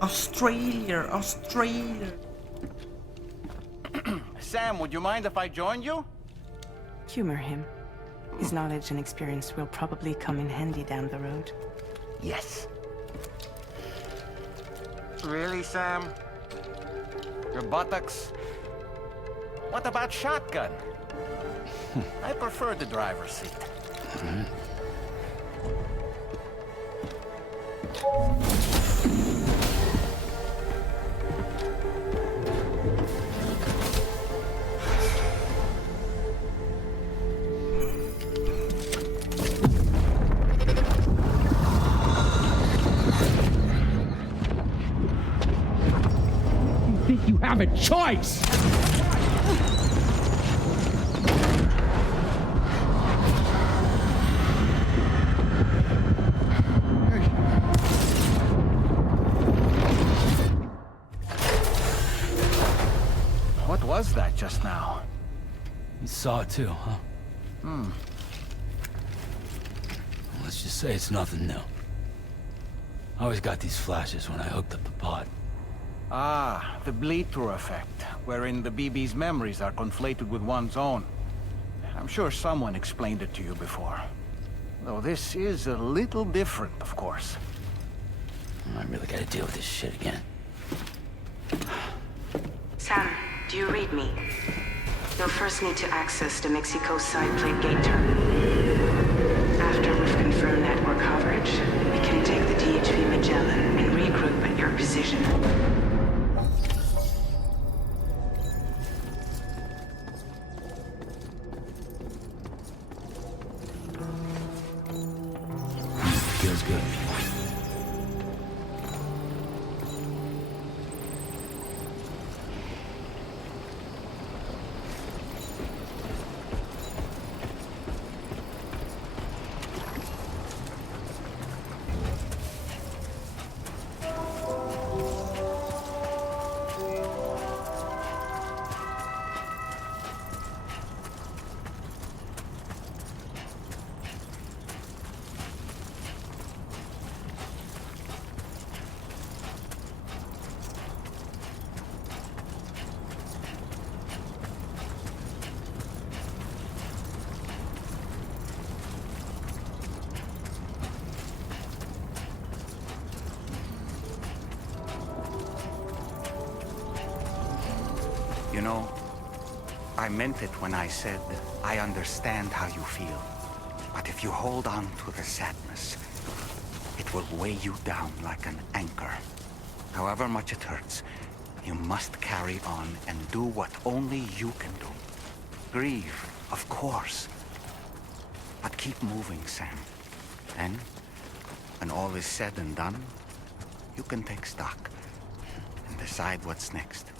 Australia, Australia. Sam, would you mind if I joined you? Humor him. His knowledge and experience will probably come in handy down the road. Yes. Really, Sam? Your buttocks? What about shotgun? I prefer the driver's seat. You have a choice! What was that just now? You saw it too, huh? Let's just say it's nothing new. I always got these flashes when I hooked up the pod. Ah, the bleed-through effect, wherein the BB's memories are conflated with one's own. I'm sure someone explained it to you before. Though this is a little different, of course. I really gotta deal with this shit again. Sam, do you read me? You'll first need to access the Mexico side plate gate terminal. After we've confirmed network coverage, we can take the DHV Magellan and regroup at your position. Feels good. You know, I meant it when I said I understand how you feel. But if you hold on to the sadness, it will weigh you down like an anchor. However much it hurts, you must carry on and do what only you can do. Grieve, of course. But keep moving, Sam. Then, when all is said and done, you can take stock and decide what's next.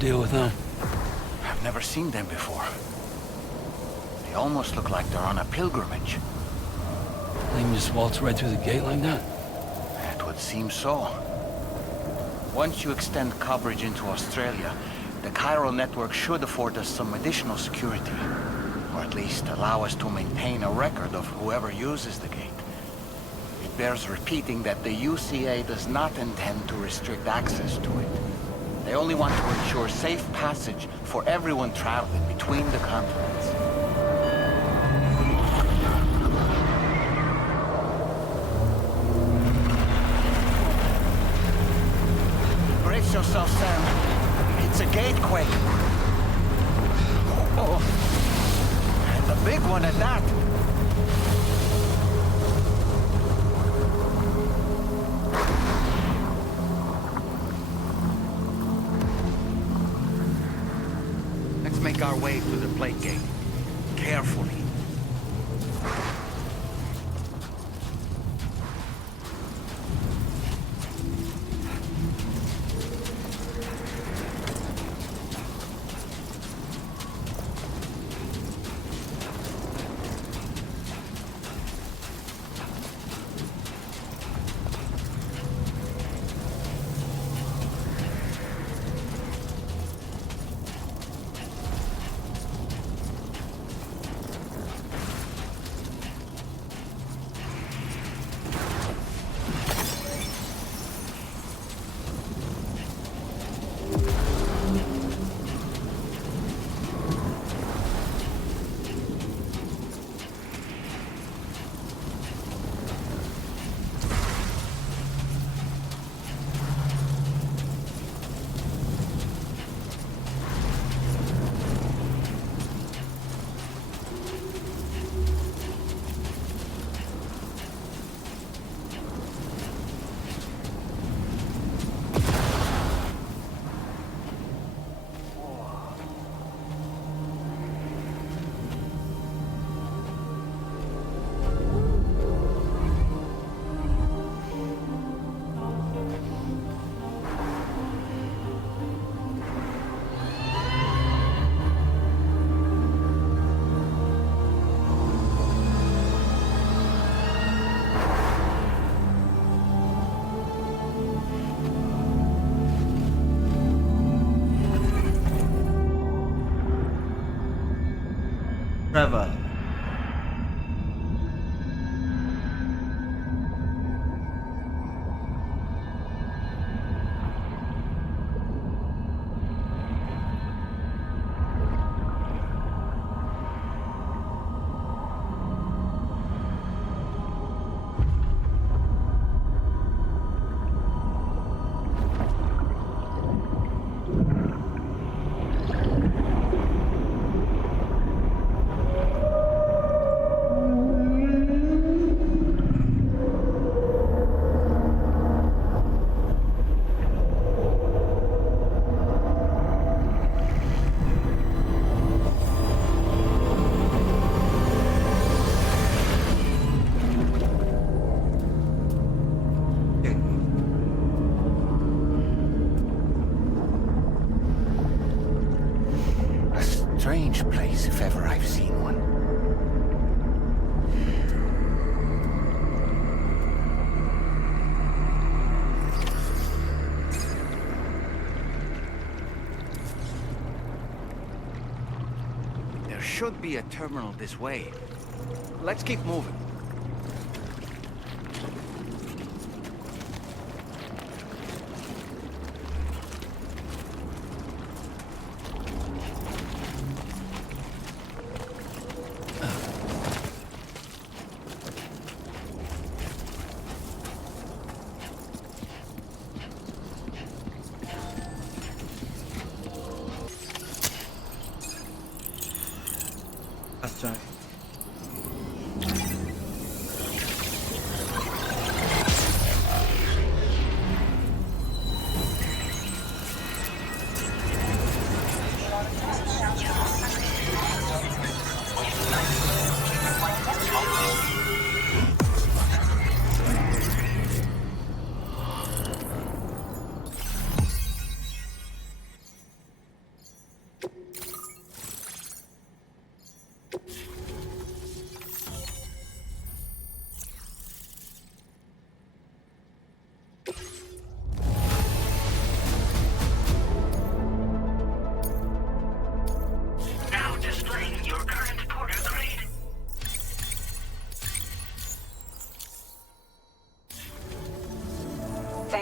deal with them? I've never seen them before. They almost look like they're on a pilgrimage. They can just waltz right through the gate like that? It would seem so. Once you extend coverage into Australia, the chiral network should afford us some additional security. Or at least allow us to maintain a record of whoever uses the gate. It bears repeating that the UCA does not intend to restrict access to it. They only want to ensure safe passage for everyone traveling between the continents. Brace yourself, Sam. It's a gatequake. Oh. And a big one at that. Let's make our way to the plate gate. Carefully. Trevor. Strange place, if ever I've seen one. There should be a terminal this way. Let's keep moving. That's right.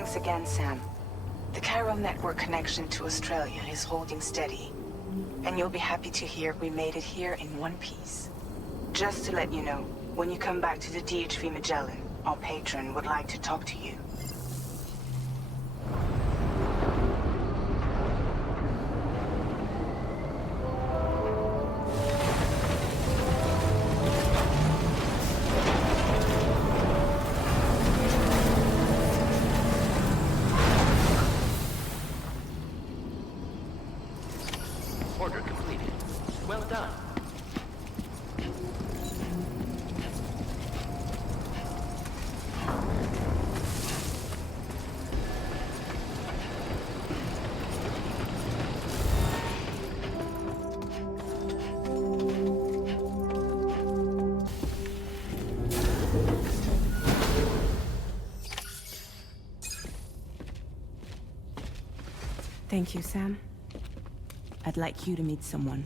Thanks again, Sam. The Chiral network connection to Australia is holding steady. And you'll be happy to hear we made it here in one piece. Just to let you know, when you come back to the DHV Magellan, our patron would like to talk to you. Order completed. Well done. Thank you, Sam. I'd like you to meet someone.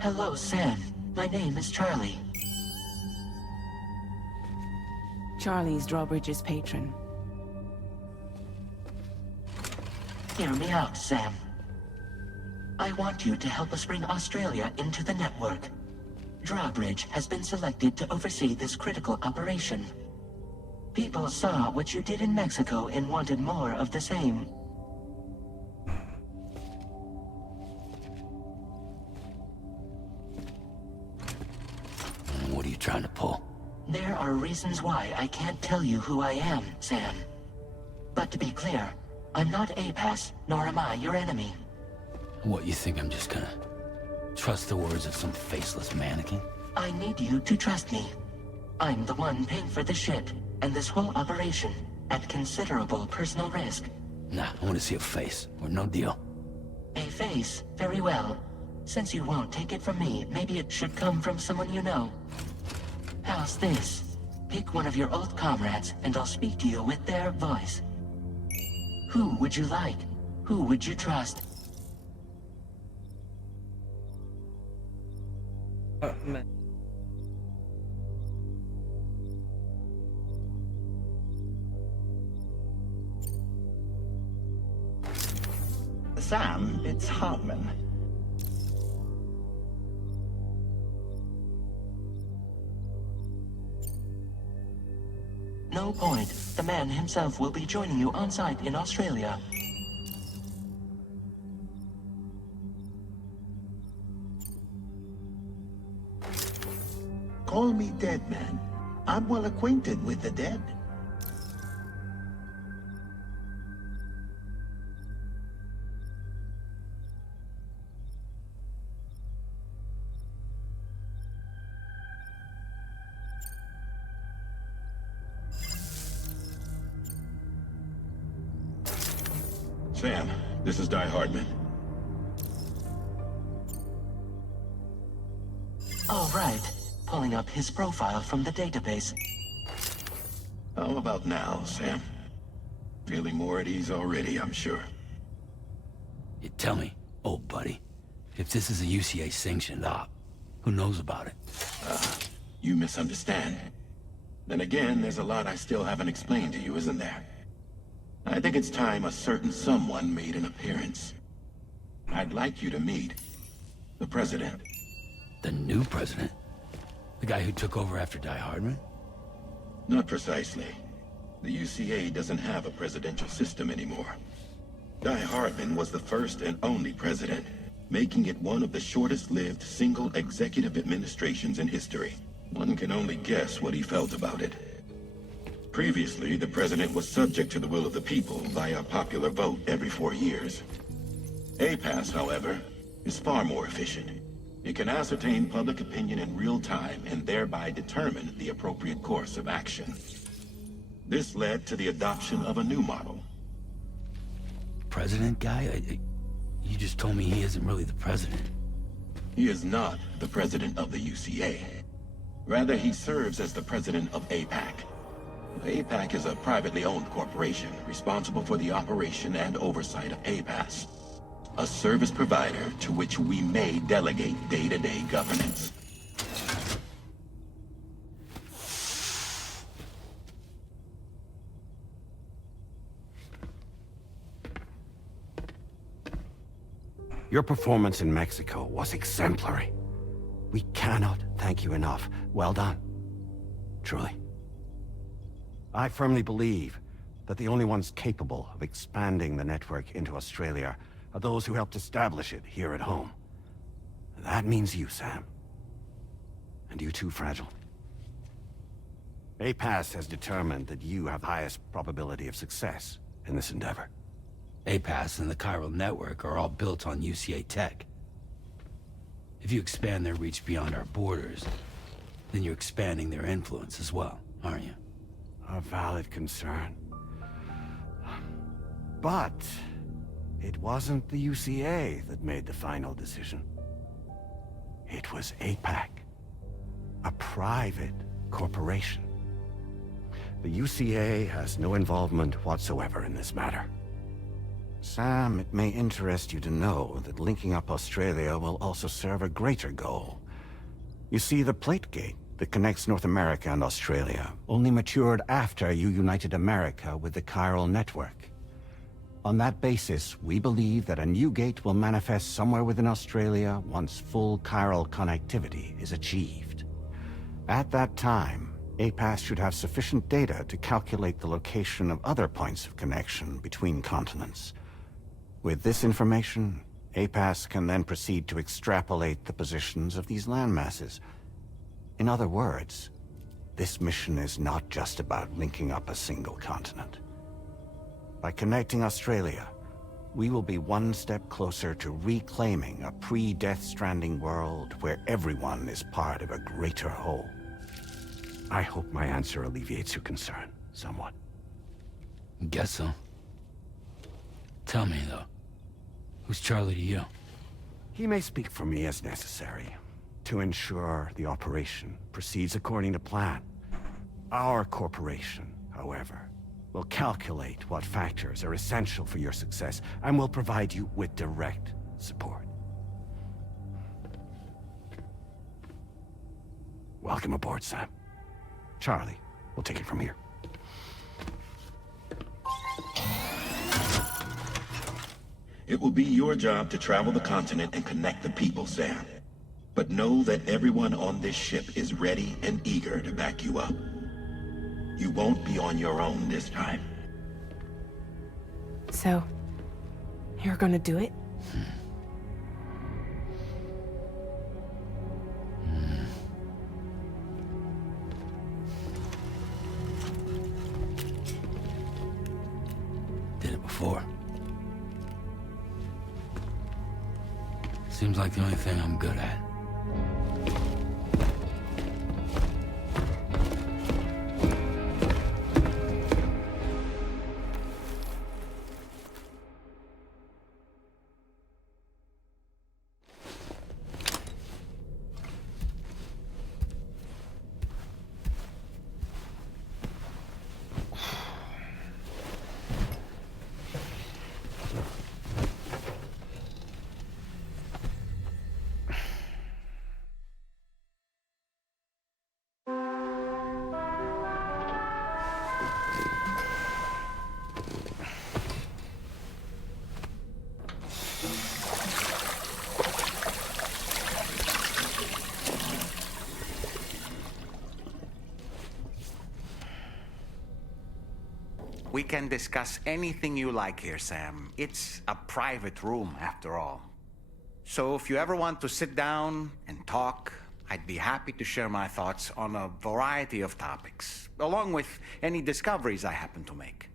Hello, Sam. My name is Charlie. Charlie's Drawbridge's patron. Hear me out, Sam. I want you to help us bring Australia into the network. Drawbridge has been selected to oversee this critical operation. People saw what you did in Mexico and wanted more of the same. What are you trying to pull? There are reasons why I can't tell you who I am, Sam. But to be clear, I'm not APAS, nor am I your enemy. What, you think I'm just gonna trust the words of some faceless mannequin? I need you to trust me. I'm the one paying for the ship, and this whole operation, at considerable personal risk. Nah, I want to see a face, or no deal. A face? Very well. Since you won't take it from me, maybe it should come from someone you know. How's this? Pick one of your old comrades, and I'll speak to you with their voice. Who would you like? Who would you trust? Man. Sam, it's Hartman. No point. The man himself will be joining you on site in Australia. Call me dead man. I'm well acquainted with the dead. Sam, this is Die Hardman. All right. Pulling up his profile from the database. How about now, Sam? Feeling more at ease already, I'm sure. You tell me, old buddy, if this is a UCA sanctioned op, who knows about it? You misunderstand. Then again, there's a lot I still haven't explained to you, isn't there? I think it's time a certain someone made an appearance. I'd like you to meet the President. The new president? The guy who took over after Die Hardman? Not precisely. The UCA doesn't have a presidential system anymore. Die Hardman was the first and only president, making it one of the shortest-lived single executive administrations in history. One can only guess what he felt about it. Previously, the president was subject to the will of the people via popular vote every 4 years. APAS, however, is far more efficient. It can ascertain public opinion in real time and thereby determine the appropriate course of action. This led to the adoption of a new model. President guy? You just told me he isn't really the president. He is not the president of the UCA. Rather, he serves as the president of APAC. APAC is a privately owned corporation responsible for the operation and oversight of APAS. a service provider to which we may delegate day-to-day governance. Your performance in Mexico was exemplary. We cannot thank you enough. Well done. Truly. I firmly believe that the only ones capable of expanding the network into Australia are those who helped establish it here at home. That means you, Sam. And you too, Fragile. APAS has determined that you have the highest probability of success in this endeavor. APAS and the chiral network are all built on UCA tech. If you expand their reach beyond our borders, then you're expanding their influence as well, aren't you? A valid concern. But it wasn't the UCA that made the final decision. It was APAC, a private corporation. The UCA has no involvement whatsoever in this matter. Sam, it may interest you to know that linking up Australia will also serve a greater goal. You see, the plate gate that connects North America and Australia only matured after you united America with the chiral network. On that basis, we believe that a new gate will manifest somewhere within Australia once full chiral connectivity is achieved. At that time, APAS should have sufficient data to calculate the location of other points of connection between continents. With this information, APAS can then proceed to extrapolate the positions of these landmasses. In other words, this mission is not just about linking up a single continent. By connecting Australia, we will be one step closer to reclaiming a pre-Death Stranding world where everyone is part of a greater whole. I hope my answer alleviates your concern somewhat. Guess so. Tell me, though, who's Charlie to you? He may speak for me as necessary, to ensure the operation proceeds according to plan. Our corporation, however, will calculate what factors are essential for your success, and will provide you with direct support. Welcome aboard, Sam. Charlie, we'll take it from here. It will be your job to travel the continent and connect the people, Sam. But know that everyone on this ship is ready and eager to back you up. You won't be on your own this time. So, you're gonna do it? Did it before. Seems like the only thing I'm good at. We can discuss anything you like here, Sam. It's a private room, after all. So if you ever want to sit down and talk, I'd be happy to share my thoughts on a variety of topics, along with any discoveries I happen to make.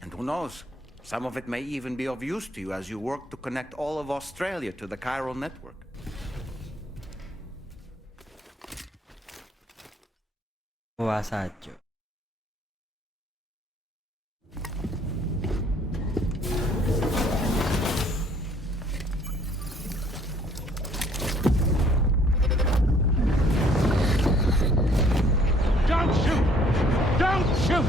And who knows, some of it may even be of use to you as you work to connect all of Australia to the chiral network. Assaggio. Don't shoot! Don't shoot!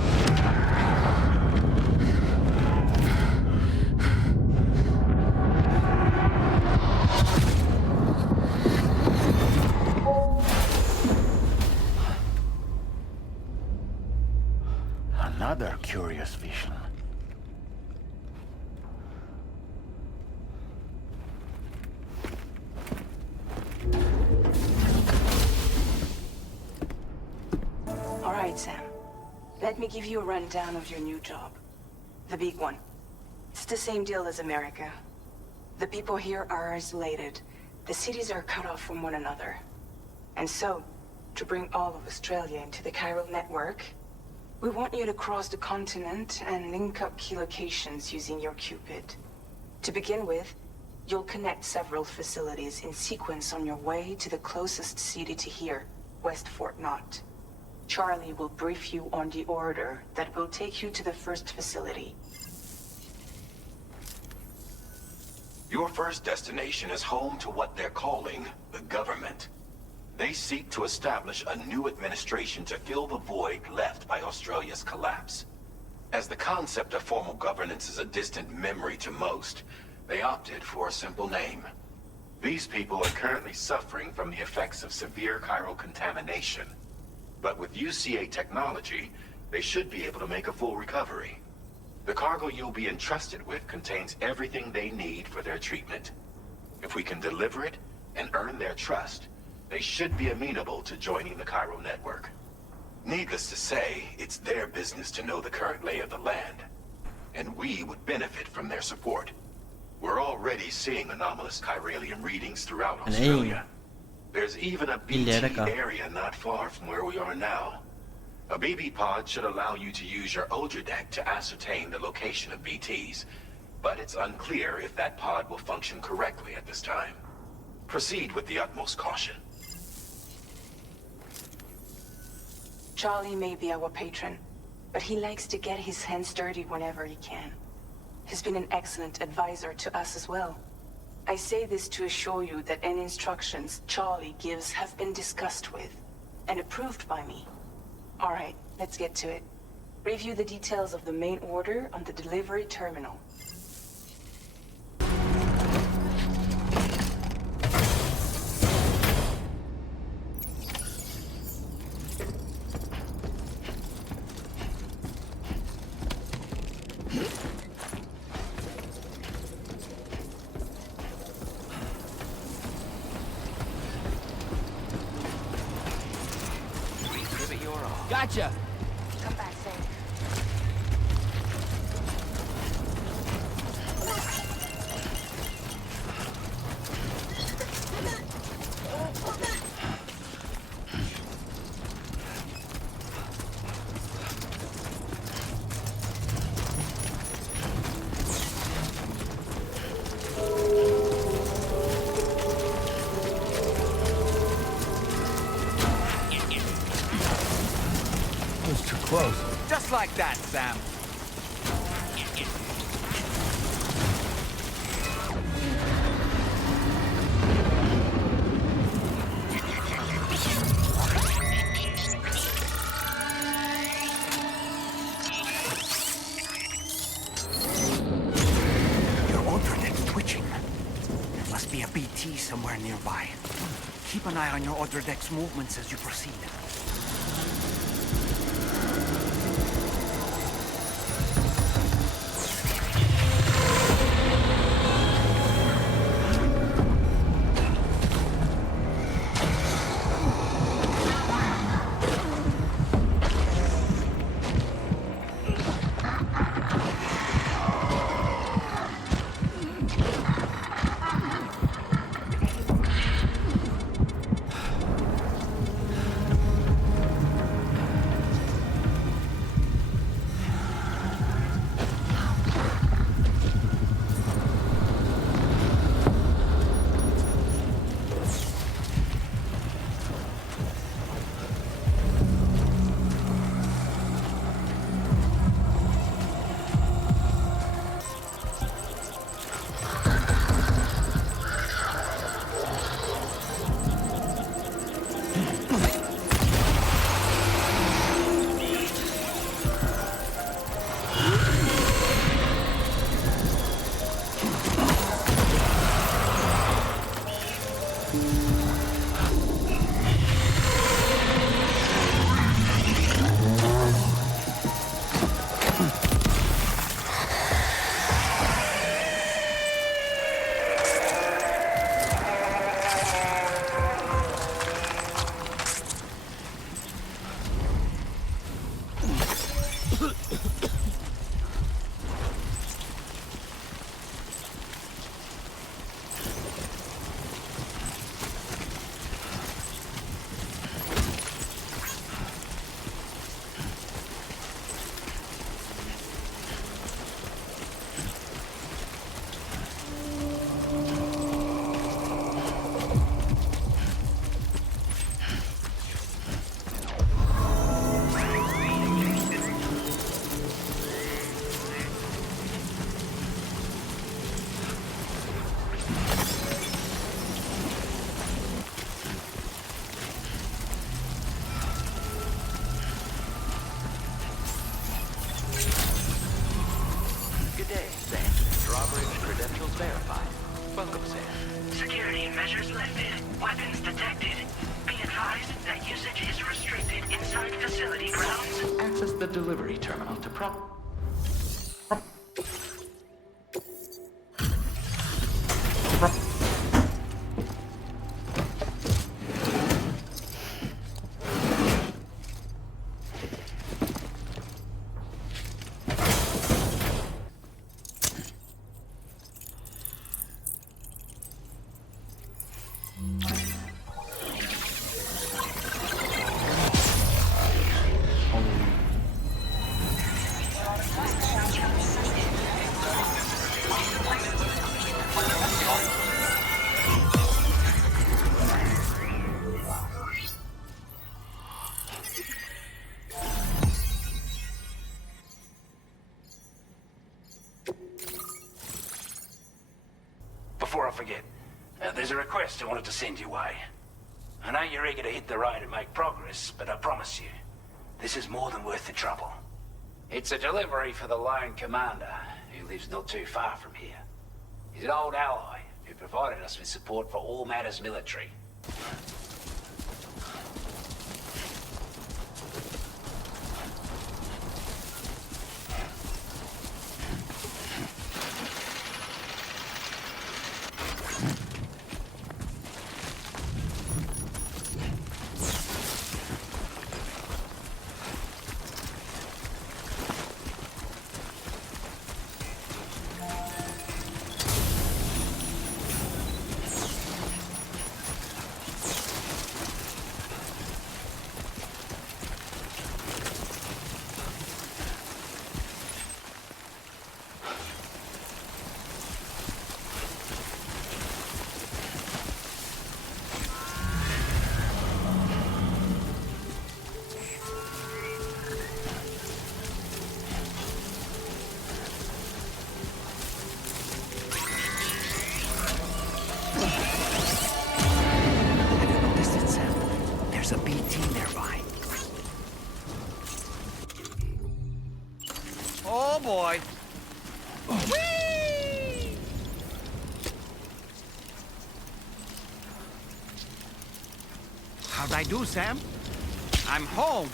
Another curious vision. All right, Sam. Let me give you a rundown of your new job. The big one. It's the same deal as America. The people here are isolated. The cities are cut off from one another. And so, to bring all of Australia into the chiral network, we want you to cross the continent and link up key locations using your Cupid. To begin with, you'll connect several facilities in sequence on your way to the closest city to here, West Fort Knott. Charlie will brief you on the order that will take you to the first facility. Your first destination is home to what they're calling the government. They seek to establish a new administration to fill the void left by Australia's collapse. As the concept of formal governance is a distant memory to most, they opted for a simple name. These people are currently suffering from the effects of severe chiral contamination. But with UCA technology, they should be able to make a full recovery. The cargo you'll be entrusted with contains everything they need for their treatment. If we can deliver it and earn their trust, they should be amenable to joining the chiral network. Needless to say, it's their business to know the current lay of the land, and we would benefit from their support. We're already seeing anomalous chiralium readings throughout Australia. There's even a BT area not far from where we are now. A BB pod should allow you to use your Ultra deck to ascertain the location of BTs, but it's unclear if that pod will function correctly at this time. Proceed with the utmost caution. Charlie may be our patron, but he likes to get his hands dirty whenever he can. He's been an excellent advisor to us as well. I say this to assure you that any instructions Charlie gives have been discussed with and approved by me. All right, let's get to it. Review the details of the main order on the delivery terminal. Gotcha! Come back safe. Close. Just like that, Sam. Your ultra deck's twitching. There must be a BT somewhere nearby. Keep an eye on your ultra deck's movements as you proceed. Good day, Sam. Drawbridge credentials verified. Welcome, Sam. Security measures lifted. Weapons detected. Be advised that usage is restricted inside facility grounds. Access the delivery terminal to Before I forget, there's a request I wanted to send your way. I know you're eager to hit the road and make progress, but I promise you, this is more than worth the trouble. It's a delivery for the lone commander, who lives not too far from here. He's an old ally, who provided us with support for all matters military. There's a BT nearby. Oh boy. How'd I do, Sam? I'm home.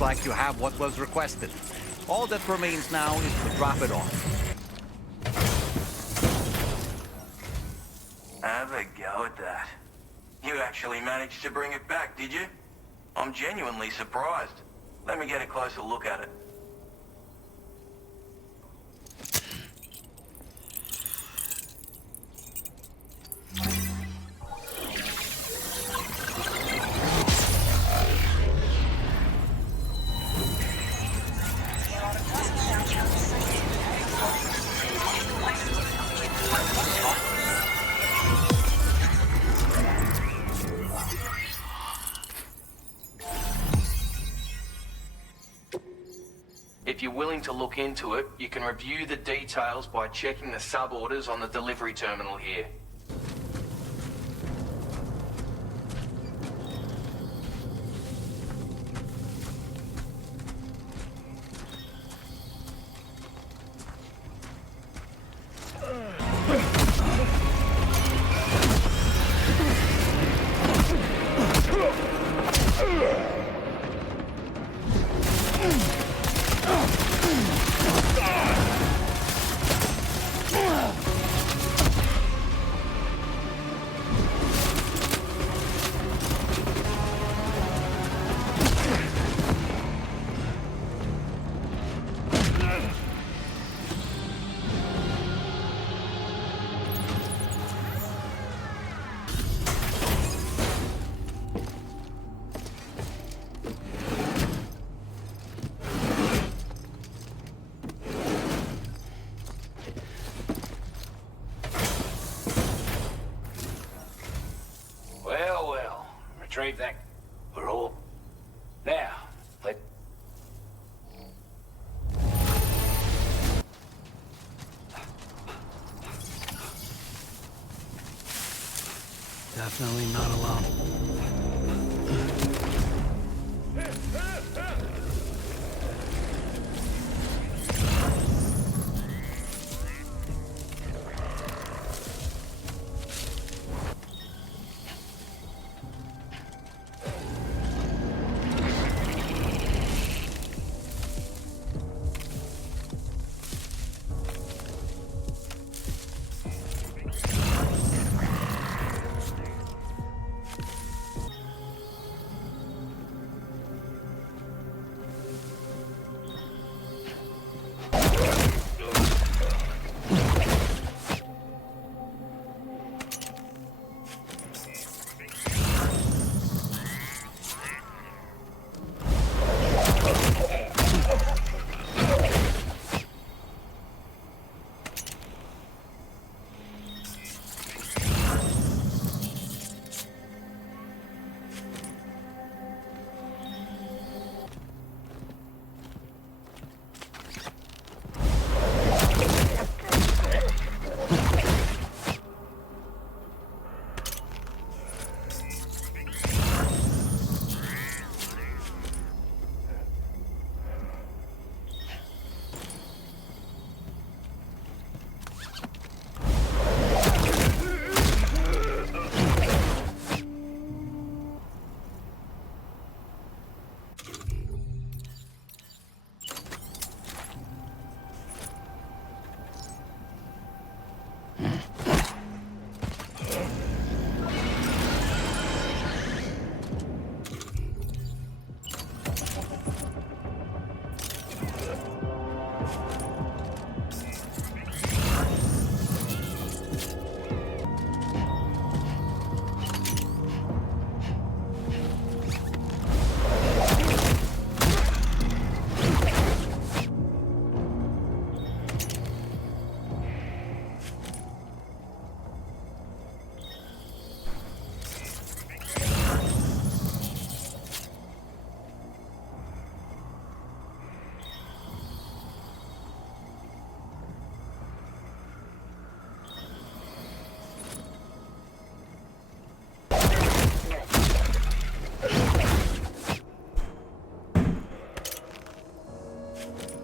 Looks like you have what was requested. All that remains now is to drop it off. Have a go at that. You actually managed to bring it back, did you? I'm genuinely surprised. Let me get a closer look at it. If you're willing to look into it, you can review the details by checking the sub-orders on the delivery terminal here. Retrieve that. We're all... Now, let... Definitely not alone.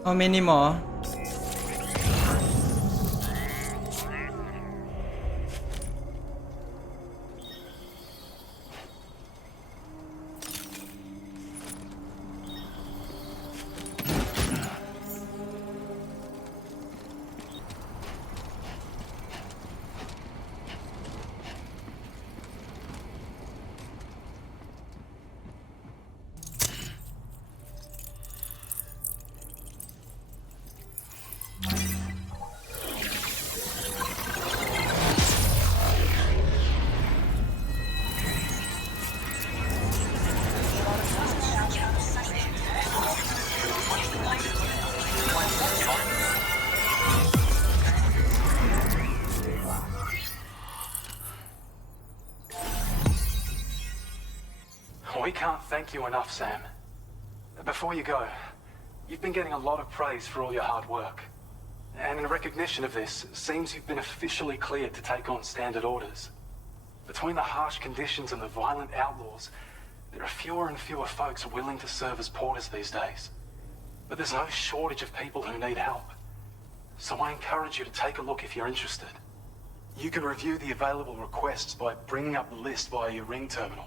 How many more? We can't thank you enough, Sam. Before you go, you've been getting a lot of praise for all your hard work. And in recognition of this, it seems you've been officially cleared to take on standard orders. Between the harsh conditions and the violent outlaws, there are fewer and fewer folks willing to serve as porters these days. But there's no shortage of people who need help. So I encourage you to take a look if you're interested. You can review the available requests by bringing up the list via your ring terminal.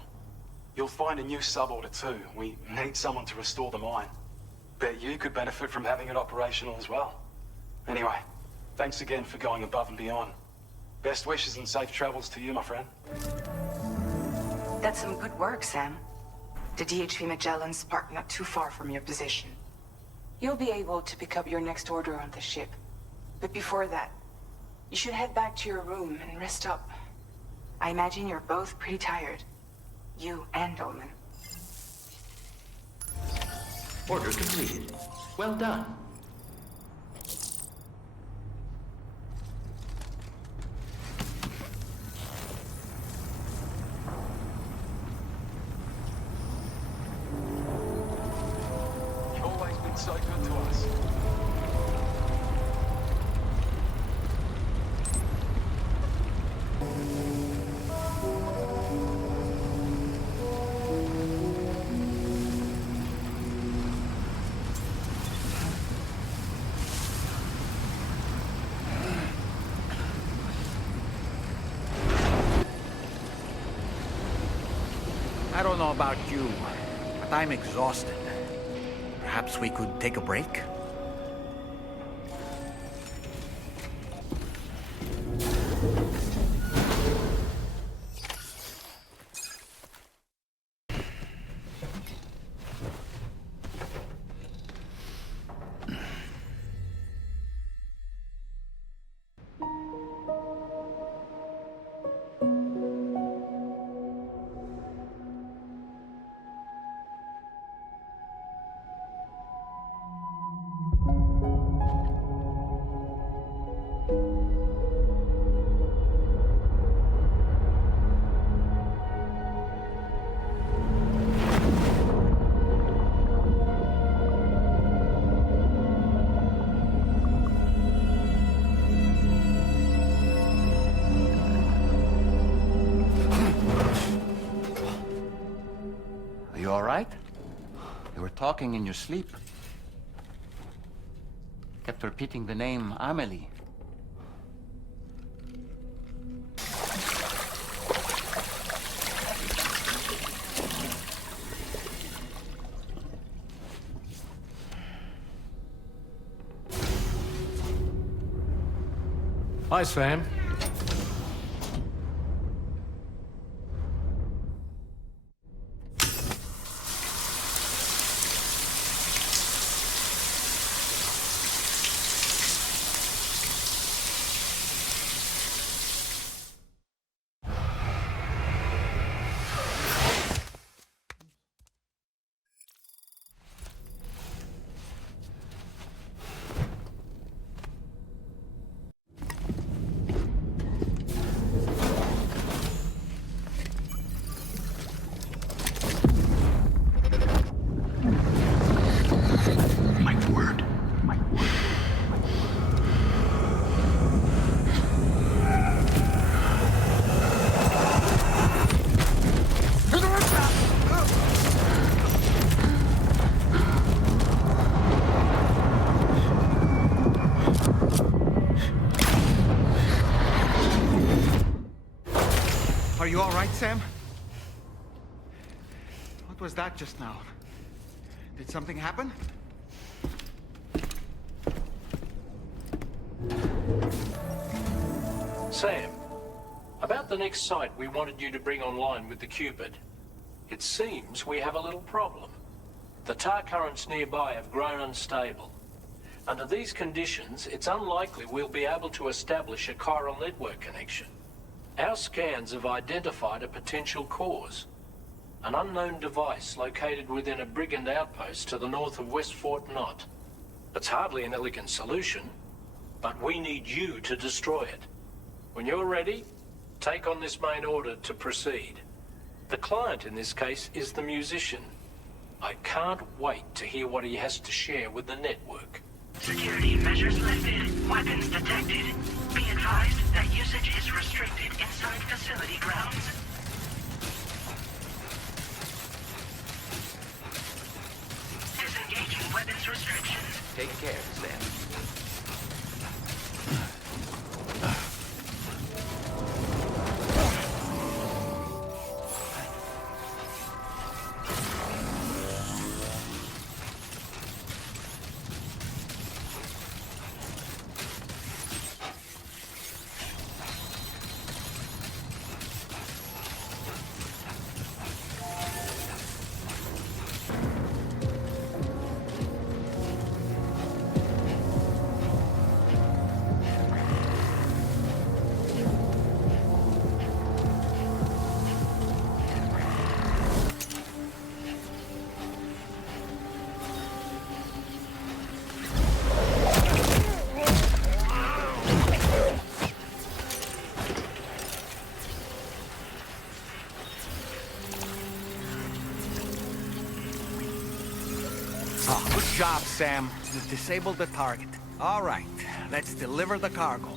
You'll find a new sub-order too. We need someone to restore the mine. Bet you could benefit from having it operational as well. Anyway, thanks again for going above and beyond. Best wishes and safe travels to you, my friend. That's some good work, Sam. The DHV Magellan's parked not too far from your position. You'll be able to pick up your next order on the ship. But before that, you should head back to your room and rest up. I imagine you're both pretty tired. You and Dolman. Order completed. Well done. You've always been so good to us. I don't know about you, but I'm exhausted. Perhaps we could take a break? You all right? You were talking in your sleep. Kept repeating the name Amelie. Hi, Sam. Are you all right, Sam? What was that just now? Did something happen? Sam, about the next site we wanted you to bring online with the Cupid. It seems we have a little problem. The tar currents nearby have grown unstable. Under these conditions, it's unlikely we'll be able to establish a chiral network connection. Our scans have identified a potential cause. An unknown device located within a brigand outpost to the north of West Fort Knot. It's hardly an elegant solution, but we need you to destroy it. When you're ready, take on this main order to proceed. The client in this case is the musician. I can't wait to hear what he has to share with the network. Security measures lifted. Weapons detected. Be advised that usage is restricted inside facility grounds. Disengaging weapons restrictions. Take care, Sam. Good job, Sam. You've disabled the target. All right, let's deliver the cargo.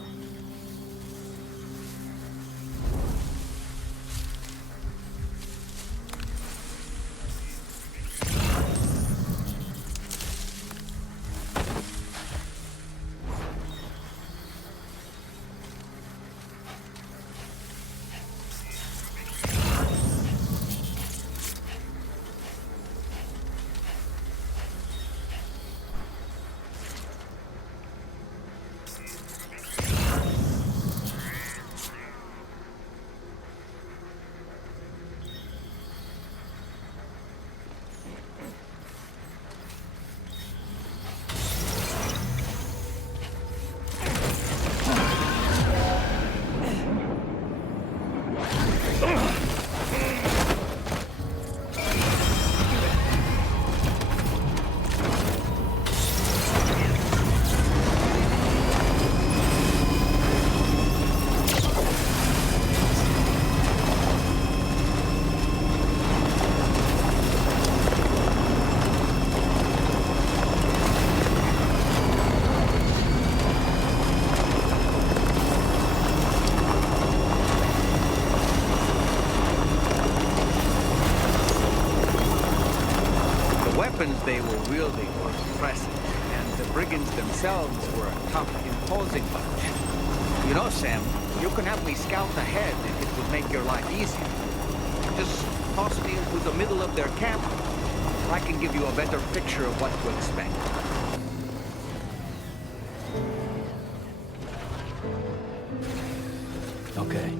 They were wielding were impressive, and the brigands themselves were a tough, imposing bunch. You know, Sam, you can have me scout ahead if it would make your life easier. Just toss me into the middle of their camp. I can give you a better picture of what to expect. Okay.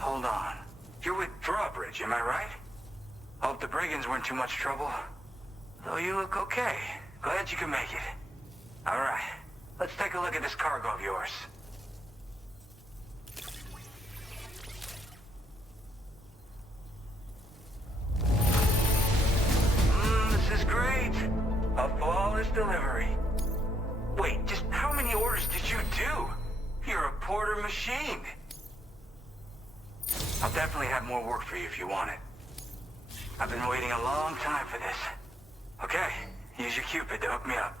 Hold on. You're with Drawbridge, am I right? Hope the brigands weren't too much trouble. Though you look okay. Glad you can make it. All right. Let's take a look at this cargo of yours. This is great. A flawless delivery. Wait, just how many orders did you do? You're a porter you're a machine. I'll definitely have more work for you if you want it. I've been waiting a long time for this. Okay, use your Cupid to hook me up.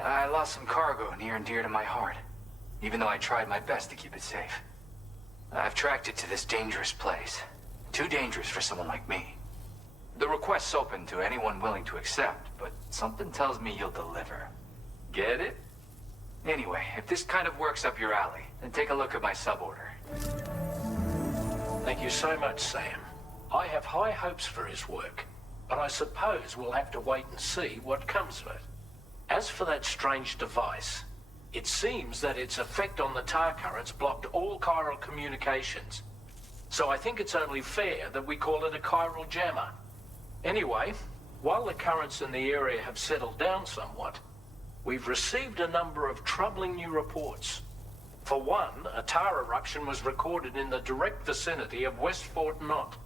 I lost some cargo near and dear to my heart, even though I tried my best to keep it safe. I've tracked it to this dangerous place. Too dangerous for someone like me. The request's open to anyone willing to accept, but something tells me you'll deliver. Get it? Anyway, if this kind of works up your alley, then take a look at my suborder. Thank you so much, Sam. I have high hopes for his work, but I suppose we'll have to wait and see what comes of it. As for that strange device, it seems that its effect on the tar currents blocked all chiral communications. So I think it's only fair that we call it a chiral jammer. Anyway, while the currents in the area have settled down somewhat, we've received a number of troubling new reports. For one, a tar eruption was recorded in the direct vicinity of West Fort Knot.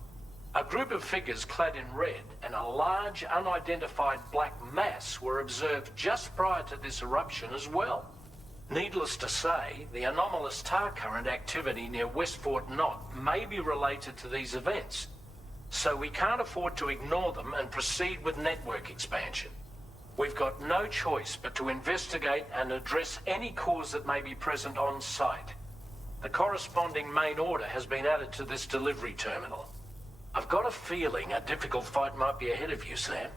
A group of figures clad in red and a large unidentified black mass were observed just prior to this eruption as well. Needless to say, the anomalous tar current activity near West Fort Knot may be related to these events, so we can't afford to ignore them and proceed with network expansion. We've got no choice but to investigate and address any cause that may be present on site. The corresponding main order has been added to this delivery terminal. I've got a feeling a difficult fight might be ahead of you, Sam.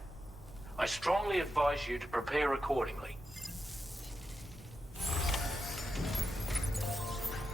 I strongly advise you to prepare accordingly.